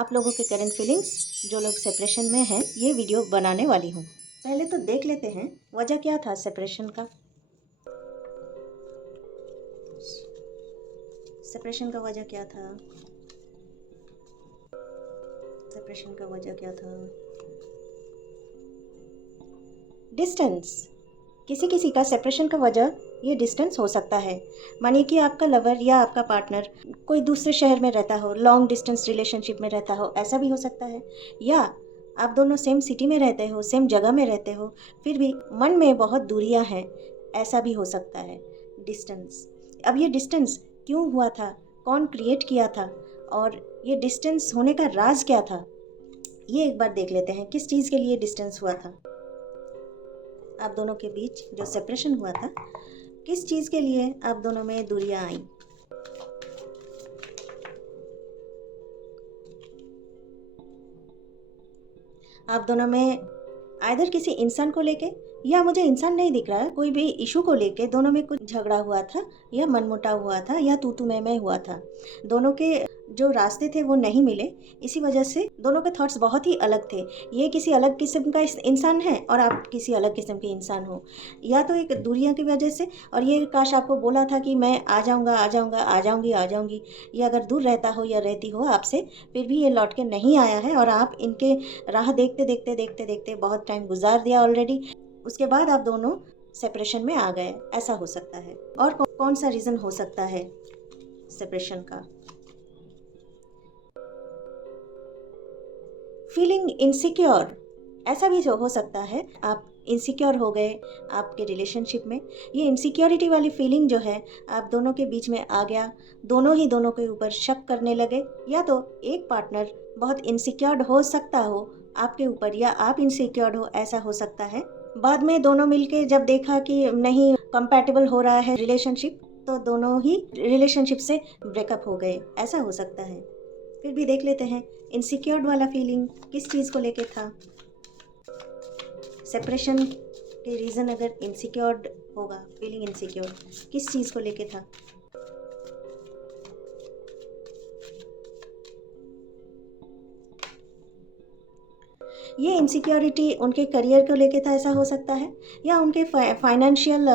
आप लोगों के करंट फीलिंग्स जो लोग सेपरेशन में हैं, ये वीडियो बनाने वाली हूँ। पहले तो देख लेते हैं वजह क्या था सेपरेशन का। सेपरेशन का वजह क्या था? सेपरेशन का वजह क्या था? डिस्टेंस। किसी किसी का सेपरेशन का वजह ये डिस्टेंस हो सकता है। मानिए कि आपका लवर या आपका पार्टनर कोई दूसरे शहर में रहता हो, लॉन्ग डिस्टेंस रिलेशनशिप में रहता हो, ऐसा भी हो सकता है। या आप दोनों सेम सिटी में रहते हो, सेम जगह में रहते हो, फिर भी मन में बहुत दूरियां हैं, ऐसा भी हो सकता है। डिस्टेंस। अब ये डिस्टेंस क्यों हुआ था, कौन क्रिएट किया था, और ये डिस्टेंस होने का राज क्या था, ये एक बार देख लेते हैं। किस चीज़ के लिए डिस्टेंस हुआ था आप दोनों के बीच, जो सेपरेशन हुआ था, किस चीज़ के लिए आप दोनों में दूरियां आई? आप दोनों में आइदर किसी इंसान को लेके, या मुझे इंसान नहीं दिख रहा है, कोई भी इशू को लेके दोनों में कुछ झगड़ा हुआ था, या मनमुटाव हुआ था, या तू मैं हुआ था। दोनों के जो रास्ते थे वो नहीं मिले, इसी वजह से दोनों के थॉट्स बहुत ही अलग थे। ये किसी अलग किस्म का इंसान है और आप किसी अलग किस्म के इंसान हो, या तो एक दूरियां की वजह से। और ये काश आपको बोला था कि मैं आ जाऊँगा, आ जाऊँगा, आ जाऊँगी, आ जाऊँगी। ये अगर दूर रहता हो या रहती हो आपसे, फिर भी ये लौट के नहीं आया है, और आप इनके राह देखते देखते देखते देखते बहुत टाइम गुजार दिया ऑलरेडी। उसके बाद आप दोनों सेपरेशन में आ गए, ऐसा हो सकता है। और कौन सा रीज़न हो सकता है सेपरेशन का? फीलिंग इनसिक्योर, ऐसा भी हो सकता है। आप इनसिक्योर हो गए आपके रिलेशनशिप में। ये इनसिक्योरिटी वाली फीलिंग जो है आप दोनों के बीच में आ गया, दोनों ही दोनों के ऊपर शक करने लगे, या तो एक पार्टनर बहुत इनसिक्योर्ड हो सकता हो आपके ऊपर, या आप इनसिक्योर्ड हो, ऐसा हो सकता है। बाद में दोनों मिलके जब देखा कि नहीं कंपैटिबल हो रहा है रिलेशनशिप, तो दोनों ही रिलेशनशिप से ब्रेकअप हो गए, ऐसा हो सकता है। फिर भी देख लेते हैं इनसिक्योर्ड वाला फीलिंग किस चीज़ को लेके था। सेपरेशन के रीज़न अगर इनसिक्योर्ड होगा, फीलिंग इनसिक्योर किस चीज़ को लेके था? ये इनसिक्योरिटी उनके करियर को लेके था, ऐसा हो सकता है। या उनके फाइनेंशियल,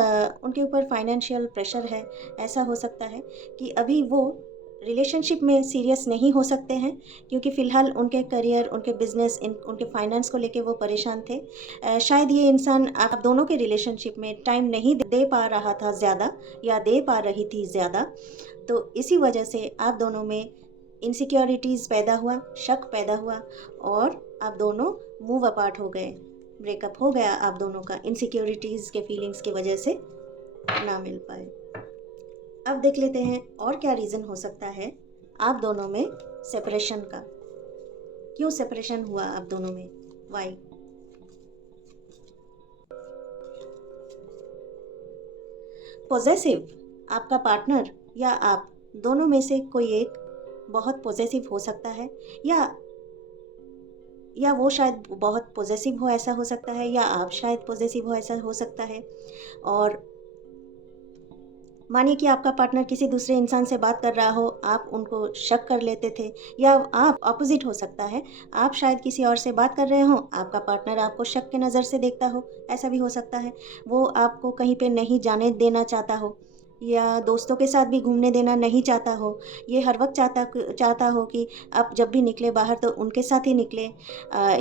उनके ऊपर फाइनेंशियल प्रेशर है, ऐसा हो सकता है कि अभी वो रिलेशनशिप में सीरियस नहीं हो सकते हैं, क्योंकि फ़िलहाल उनके करियर, उनके बिजनेस, उनके फाइनेंस को लेके वो परेशान थे। शायद ये इंसान आप दोनों के रिलेशनशिप में टाइम नहीं दे पा रहा था ज़्यादा, या दे पा रही थी ज़्यादा, तो इसी वजह से आप दोनों में इनसिक्योरिटीज़ पैदा हुआ, शक पैदा हुआ, और आप दोनों मूव अपार्ट हो गए, ब्रेकअप हो गया आप दोनों का, इनसिक्योरिटीज़ के फीलिंग्स की वजह से ना मिल पाए। अब देख लेते हैं और क्या रीज़न हो सकता है आप दोनों में सेपरेशन का। क्यों सेपरेशन हुआ आप दोनों में, वाई? पॉजेसिव, आपका पार्टनर या आप दोनों में से कोई एक बहुत पॉजेसिव हो सकता है, या वो शायद बहुत पॉजेसिव हो, ऐसा हो सकता है, या आप शायद पॉजेसिव हो, ऐसा हो सकता है। और मानिए कि आपका पार्टनर किसी दूसरे इंसान से बात कर रहा हो, आप उनको शक कर लेते थे, या आप ऑपोजिट हो सकता है, आप शायद किसी और से बात कर रहे हो, आपका पार्टनर आपको शक के नज़र से देखता हो, ऐसा भी हो सकता है। वो आपको कहीं पे नहीं जाने देना चाहता हो, या दोस्तों के साथ भी घूमने देना नहीं चाहता हो। ये हर वक्त चाहता हो कि आप जब भी निकले बाहर तो उनके साथ ही निकले।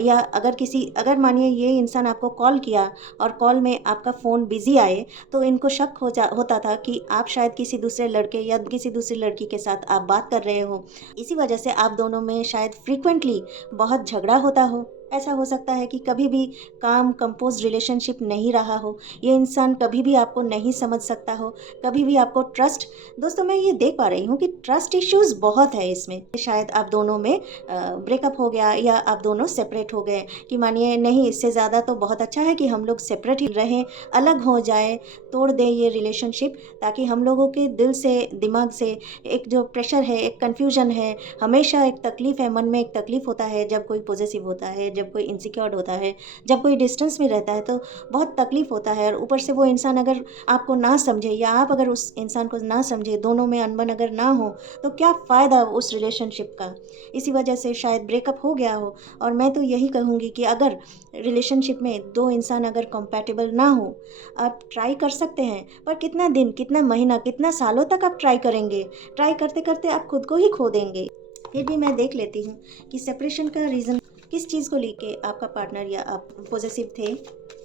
या अगर मानिए ये इंसान आपको कॉल किया और कॉल में आपका फ़ोन बिज़ी आए, तो इनको शक होता था कि आप शायद किसी दूसरे लड़के या किसी दूसरी लड़की के साथ आप बात कर रहे हो। इसी वजह से आप दोनों में शायद फ्रीक्वेंटली बहुत झगड़ा होता हो। ऐसा हो सकता है कि कभी भी काम कंपोज रिलेशनशिप नहीं रहा हो, ये इंसान कभी भी आपको नहीं समझ सकता हो, कभी भी आपको ट्रस्ट। दोस्तों, मैं ये देख पा रही हूँ कि ट्रस्ट इश्यूज़ बहुत है इसमें। शायद आप दोनों में ब्रेकअप हो गया, या आप दोनों सेपरेट हो गए कि मानिए नहीं, इससे ज़्यादा तो बहुत अच्छा है कि हम लोग सेपरेट ही रहें, अलग हो जाए, तोड़ दें ये रिलेशनशिप, ताकि हम लोगों के दिल से, दिमाग से एक जो प्रेशर है, एक कन्फ्यूजन है, हमेशा एक तकलीफ़ है, मन में एक तकलीफ़ होता है जब कोई पॉजेसिव होता है, जब जब कोई इनसिक्योर्ड होता है, जब कोई डिस्टेंस में रहता है तो बहुत तकलीफ़ होता है। और ऊपर से वो इंसान अगर आपको ना समझे या आप अगर उस इंसान को ना समझे, दोनों में अनबन अगर ना हो, तो क्या फ़ायदा उस रिलेशनशिप का। इसी वजह से शायद ब्रेकअप हो गया हो। और मैं तो यही कहूँगी कि अगर रिलेशनशिप में 2 इंसान अगर कंपैटिबल ना हो, आप ट्राई कर सकते हैं, पर कितना दिन, कितना महीना, कितना सालों तक आप ट्राई करेंगे? ट्राई करते-करते आप खुद को ही खो देंगे। फिर भी मैं देख लेती हूँ कि सेपरेशन का रीज़न किस चीज़ को लेके आपका पार्टनर या आप पॉसेसिव थे।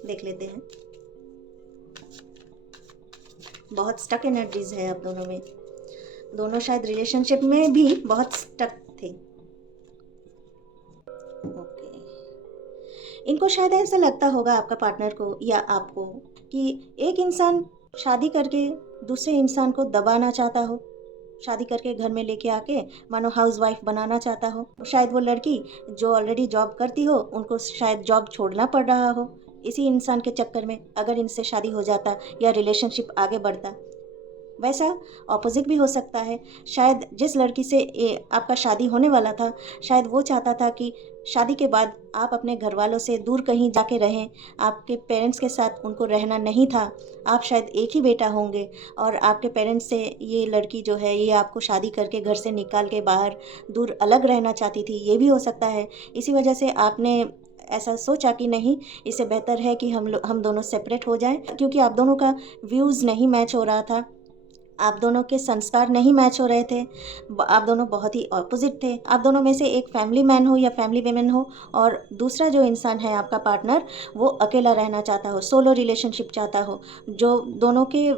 देख लेते हैं। बहुत स्टक एनर्जीज़ है आप दोनों में। दोनों शायद रिलेशनशिप में भी बहुत स्टक थे। ओके। इनको शायद ऐसा लगता होगा आपका पार्टनर को या आपको कि एक इंसान शादी करके दूसरे इंसान को दबाना चाहता हो, शादी करके घर में लेके आके मानो हाउसवाइफ बनाना चाहता हो। शायद वो लड़की जो ऑलरेडी जॉब करती हो, उनको शायद जॉब छोड़ना पड़ रहा हो इसी इंसान के चक्कर में, अगर इनसे शादी हो जाता या रिलेशनशिप आगे बढ़ता। वैसा ऑपोजिट भी हो सकता है। शायद जिस लड़की से आपका शादी होने वाला था, शायद वो चाहता था कि शादी के बाद आप अपने घर वालों से दूर कहीं जाके रहें। आपके पेरेंट्स के साथ उनको रहना नहीं था। आप शायद एक ही बेटा होंगे और आपके पेरेंट्स से ये लड़की जो है, ये आपको शादी करके घर से निकाल के बाहर दूर अलग रहना चाहती थी। ये भी हो सकता है। इसी वजह से आपने ऐसा सोचा कि नहीं, इससे बेहतर है कि हम दोनों सेपरेट हो जाएं, क्योंकि आप दोनों का व्यूज़ नहीं मैच हो रहा था। आप दोनों के संस्कार नहीं मैच हो रहे थे। आप दोनों बहुत ही ऑपोजिट थे। आप दोनों में से एक फैमिली मैन हो या फैमिली वुमेन हो, और दूसरा जो इंसान है आपका पार्टनर, वो अकेला रहना चाहता हो, सोलो रिलेशनशिप चाहता हो, जो दोनों के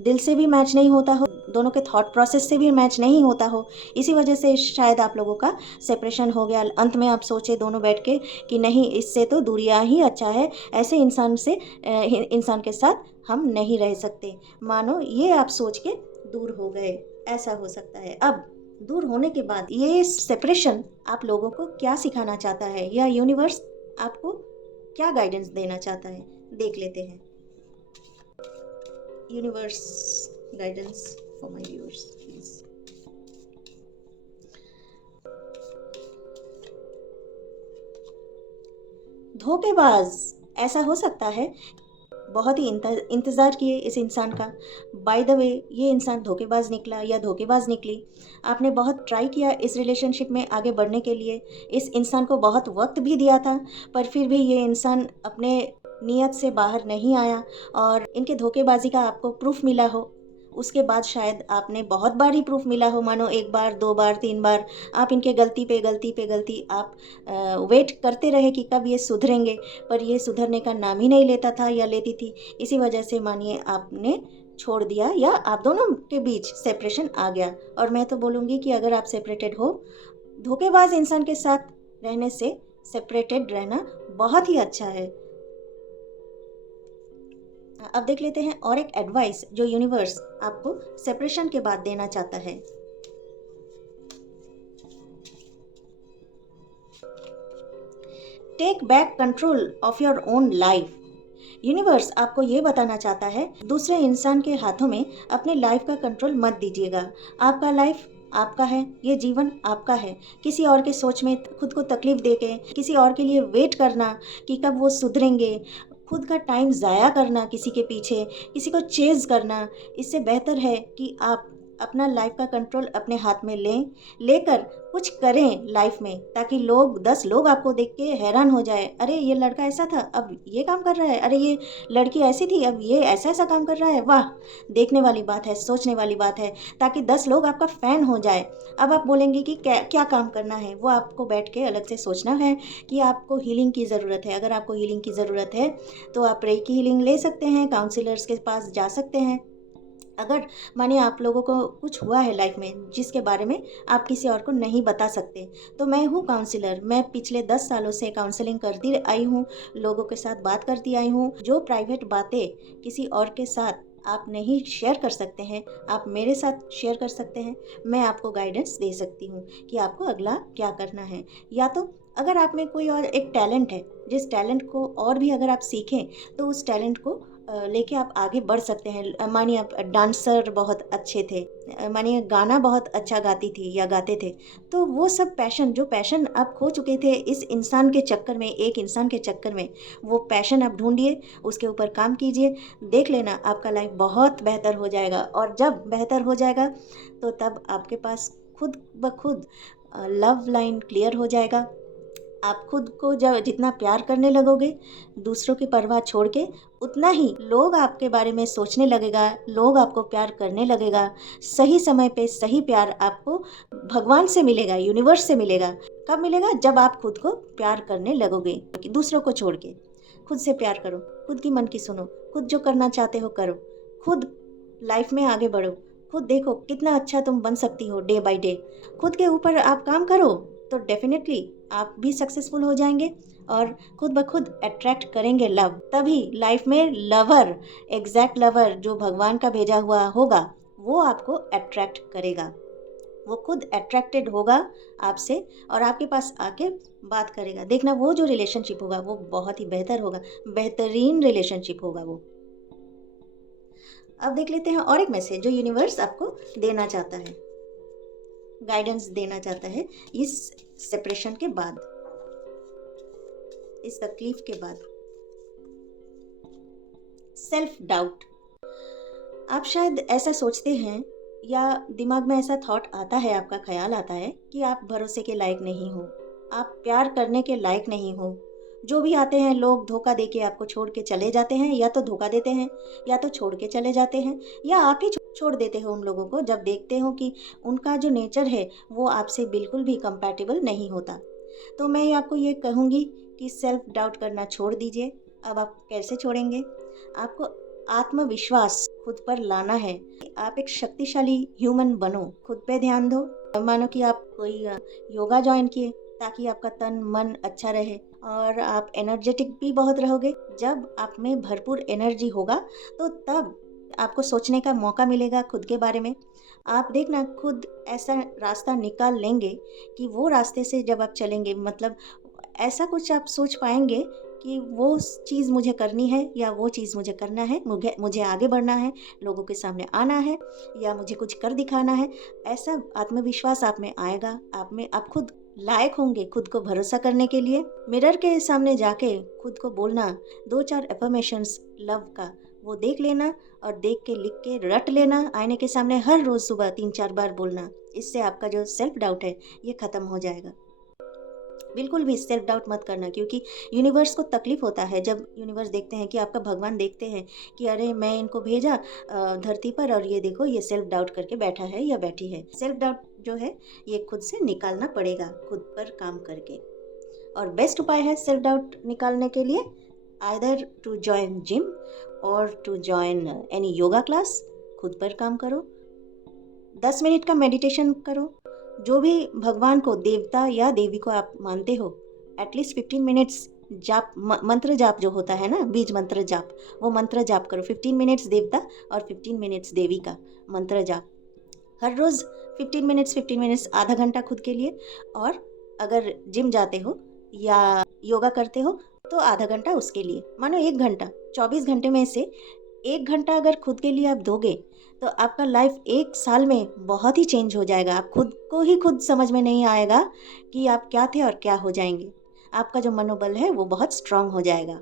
दिल से भी मैच नहीं होता हो, दोनों के थॉट प्रोसेस से भी मैच नहीं होता हो। इसी वजह से शायद आप लोगों का सेपरेशन हो गया। अंत में आप सोचे दोनों बैठ के कि नहीं, इससे तो दूरियां ही अच्छा है, ऐसे इंसान के साथ हम नहीं रह सकते। मानो ये आप सोच के दूर हो गए। ऐसा हो सकता है। अब दूर होने के बाद ये सेपरेशन आप लोगों को क्या सिखाना चाहता है, या यूनिवर्स आपको क्या गाइडेंस देना चाहता है, देख लेते हैं। Universe guidance for my viewers please. धोखेबाज, ऐसा हो सकता है। बहुत ही इंतज़ार किए इस इंसान का। बाय द वे, ये इंसान धोखेबाज निकला या धोखेबाज निकली। आपने बहुत ट्राई किया इस रिलेशनशिप में आगे बढ़ने के लिए, इस इंसान को बहुत वक्त भी दिया था, पर फिर भी ये इंसान अपने नियत से बाहर नहीं आया और इनके धोखेबाजी का आपको प्रूफ मिला हो। उसके बाद शायद आपने बहुत बार ही प्रूफ मिला हो, मानो 1 बार, 2 बार, 3 बार। आप इनके गलती पे गलती पे गलती आप वेट करते रहे कि कब ये सुधरेंगे, पर ये सुधरने का नाम ही नहीं लेता था या लेती थी। इसी वजह से मानिए आपने छोड़ दिया या आप दोनों के बीच सेपरेशन आ गया। और मैं तो बोलूँगी कि अगर आप सेपरेटेड हो, धोखेबाज इंसान के साथ रहने से सेपरेटेड रहना बहुत ही अच्छा है। अब देख लेते हैं और एक एडवाइस जो यूनिवर्स आपको सेपरेशन के बाद देना चाहता है। Take back control of your own life. Universe आपको ये बताना चाहता है, दूसरे इंसान के हाथों में अपने लाइफ का कंट्रोल मत दीजिएगा। आपका लाइफ आपका है, ये जीवन आपका है। किसी और के सोच में खुद को तकलीफ देके किसी और के लिए वेट करना कि कब वो सुधरेंगे, खुद का टाइम ज़ाया करना किसी के पीछे, किसी को चेज़ करना, इससे बेहतर है कि आप अपना लाइफ का कंट्रोल अपने हाथ में लेकर कुछ करें लाइफ में, ताकि 10 लोग आपको देख के हैरान हो जाए, अरे ये लड़का ऐसा था, अब ये काम कर रहा है, अरे ये लड़की ऐसी थी, अब ये ऐसा ऐसा काम कर रहा है। वाह, देखने वाली बात है, सोचने वाली बात है, ताकि 10 लोग आपका फ़ैन हो जाए। अब आप बोलेंगे कि क्या क्या काम करना है, वो आपको बैठ के अलग से सोचना है कि आपको हीलिंग की ज़रूरत है। अगर आपको हीलिंग की ज़रूरत है तो आप रेकी हीलिंग ले सकते हैं, काउंसलर्स के पास जा सकते हैं। अगर मानिए आप लोगों को कुछ हुआ है लाइफ में जिसके बारे में आप किसी और को नहीं बता सकते, तो मैं हूँ काउंसलर। मैं पिछले 10 सालों से काउंसलिंग करती आई हूँ, लोगों के साथ बात करती आई हूँ। जो प्राइवेट बातें किसी और के साथ आप नहीं शेयर कर सकते हैं, आप मेरे साथ शेयर कर सकते हैं। मैं आपको गाइडेंस दे सकती हूँ कि आपको अगला क्या करना है। या तो अगर आप में कोई और एक टैलेंट है, जिस टैलेंट को और भी अगर आप सीखें तो उस टैलेंट को लेके आप आगे बढ़ सकते हैं। मानिए आप डांसर बहुत अच्छे थे, मानिए गाना बहुत अच्छा गाती थी या गाते थे, तो वो सब पैशन, जो पैशन आप खो चुके थे इस इंसान के चक्कर में, एक इंसान के चक्कर में, वो पैशन आप ढूंढिए, उसके ऊपर काम कीजिए। देख लेना आपका लाइफ बहुत बेहतर हो जाएगा। और जब बेहतर हो जाएगा तो तब आपके पास खुद ब खुद लव लाइन क्लियर हो जाएगा। आप खुद को जब जितना प्यार करने लगोगे, दूसरों की परवाह छोड़ के, उतना ही लोग आपके बारे में सोचने लगेगा, लोग आपको प्यार करने लगेगा। सही समय पे सही प्यार आपको भगवान से मिलेगा, यूनिवर्स से मिलेगा। कब मिलेगा? जब आप खुद को प्यार करने लगोगे, कि दूसरों को छोड़ के। खुद से प्यार करो, खुद की मन की सुनो, खुद जो करना चाहते हो करो, खुद लाइफ में आगे बढ़ो, खुद देखो कितना अच्छा तुम बन सकती हो डे बाय डे। खुद के ऊपर आप काम करो तो डेफिनेटली आप भी सक्सेसफुल हो जाएंगे और खुद ब खुद अट्रैक्ट करेंगे लव। तभी लाइफ में लवर, एग्जैक्ट लवर जो भगवान का भेजा हुआ होगा, वो आपको अट्रैक्ट करेगा। वो खुद अट्रैक्टेड होगा आपसे और आपके पास आके बात करेगा। देखना वो जो रिलेशनशिप होगा वो बहुत ही बेहतर होगा, बेहतरीन रिलेशनशिप होगा वो। अब देख लेते हैं और एक मैसेज जो यूनिवर्स आपको देना चाहता है, गाइडेंस देना चाहता है इस सेपरेशन के बाद, इस तकलीफ के बाद। Self doubt. आप शायद ऐसा सोचते हैं या दिमाग में ऐसा थॉट आता है, आपका ख्याल आता है कि आप भरोसे के लायक नहीं हो, आप प्यार करने के लायक नहीं हो। जो भी आते हैं लोग धोखा देके आपको छोड़ के चले जाते हैं, या तो धोखा देते हैं या तो छोड़ के चले जाते हैं, या आप ही छोड़ देते हो उन लोगों को जब देखते हो कि उनका जो नेचर है वो आपसे बिल्कुल भी कंपैटिबल नहीं होता। तो मैं आपको ये कहूँगी कि सेल्फ डाउट करना छोड़ दीजिए। अब आप कैसे छोड़ेंगे? आपको आत्मविश्वास खुद पर लाना है। आप एक शक्तिशाली ह्यूमन बनो, खुद पे ध्यान दो। मानो कि आप कोई योगा ज्वाइन किए ताकि आपका तन मन अच्छा रहे और आप एनर्जेटिक भी बहुत रहोगे। जब आप में भरपूर एनर्जी होगा तो तब आपको सोचने का मौका मिलेगा खुद के बारे में। आप देखना खुद ऐसा रास्ता निकाल लेंगे कि वो रास्ते से जब आप चलेंगे, मतलब ऐसा कुछ आप सोच पाएंगे कि वो चीज़ मुझे करनी है या वो चीज़ मुझे करना है, मुझे आगे बढ़ना है, लोगों के सामने आना है या मुझे कुछ कर दिखाना है। ऐसा आत्मविश्वास आप में आएगा, आप खुद लायक होंगे खुद को भरोसा करने के लिए। मिरर के सामने जाके खुद को बोलना 2-4 अफर्मेशंस लव का, वो देख लेना और देख के लिख के रट लेना। आईने के सामने हर रोज़ सुबह 3-4 बार बोलना। इससे आपका जो सेल्फ डाउट है ये ख़त्म हो जाएगा। बिल्कुल भी सेल्फ डाउट मत करना, क्योंकि यूनिवर्स को तकलीफ होता है जब यूनिवर्स देखते हैं कि आपका भगवान देखते हैं कि अरे मैं इनको भेजा धरती पर और ये देखो ये सेल्फ डाउट करके बैठा है या बैठी है। सेल्फ डाउट जो है ये खुद से निकालना पड़ेगा, खुद पर काम करके। और बेस्ट उपाय है सेल्फ डाउट निकालने के लिए, आइदर टू जॉइन जिम और to join any yoga class. खुद पर काम करो, 10 मिनट का मेडिटेशन करो। जो भी भगवान को, देवता या देवी को आप मानते हो, एटलीस्ट 15 मिनट्स जाप, मंत्र जाप जो होता है ना, बीज मंत्र जाप, वो मंत्र जाप करो। 15 मिनट्स देवता और 15 मिनट्स देवी का मंत्र जाप हर रोज़। 15 मिनट्स, आधा घंटा खुद के लिए। और अगर जिम जाते हो या योगा करते हो तो आधा घंटा उसके लिए। मानो 1 घंटा, 24 घंटे में से 1 घंटा अगर खुद के लिए आप दोगे तो आपका लाइफ 1 साल में बहुत ही चेंज हो जाएगा। आप खुद को ही खुद समझ में नहीं आएगा कि आप क्या थे और क्या हो जाएंगे। आपका जो मनोबल है वो बहुत स्ट्रांग हो जाएगा।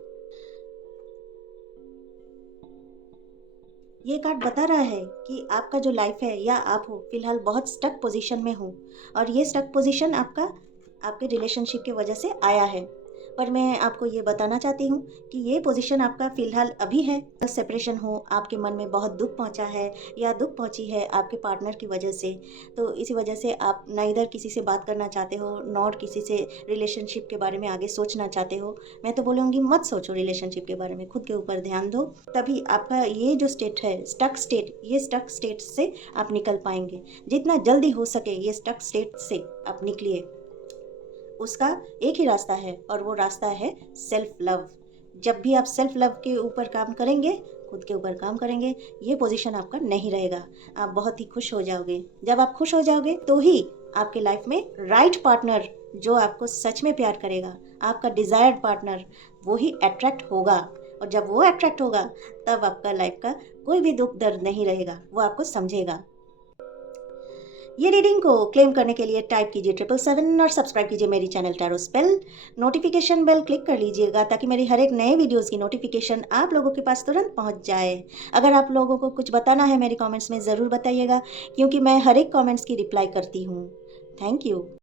ये कार्ड बता रहा है कि आपका जो लाइफ है या आप हो फिलहाल बहुत स्टक पोजीशन में हो, और ये स्टक पोजीशन आपके रिलेशनशिप की वजह से आया है। पर मैं आपको ये बताना चाहती हूँ कि ये पोजीशन आपका फ़िलहाल अभी है। सेपरेशन हो, आपके मन में बहुत दुःख पहुँचा है या दुःख पहुँची है आपके पार्टनर की वजह से, तो इसी वजह से आप ना इधर किसी से बात करना चाहते हो, नॉट किसी से रिलेशनशिप के बारे में आगे सोचना चाहते हो। मैं तो बोलूँगी मत सोचो रिलेशनशिप के बारे में, खुद के ऊपर ध्यान दो। तभी आपका ये जो स्टेट है स्टक स्टेट, ये स्टक स्टेट से आप निकल पाएंगे। जितना जल्दी हो सके ये स्टक स्टेट से आप निकलिए। उसका एक ही रास्ता है और वो रास्ता है सेल्फ लव। जब भी आप सेल्फ लव के ऊपर काम करेंगे, खुद के ऊपर काम करेंगे, ये पोजीशन आपका नहीं रहेगा। आप बहुत ही खुश हो जाओगे। जब आप खुश हो जाओगे तो ही आपके लाइफ में राइट पार्टनर, जो आपको सच में प्यार करेगा, आपका डिज़ायर्ड पार्टनर, वो ही अट्रैक्ट होगा। और जब वो अट्रैक्ट होगा तब आपका लाइफ का कोई भी दुख दर्द नहीं रहेगा, वो आपको समझेगा। ये रीडिंग को क्लेम करने के लिए टाइप कीजिए 777 और सब्सक्राइब कीजिए मेरी channel tarot spell. Notification bell click कर लीजिएगा ताकि मेरी हर एक नए वीडियोस की नोटिफिकेशन आप लोगों के पास तुरंत पहुंच जाए। अगर आप लोगों को कुछ बताना है मेरे कमेंट्स में ज़रूर बताइएगा, क्योंकि मैं हर एक कमेंट्स की रिप्लाई करती हूँ। Thank you.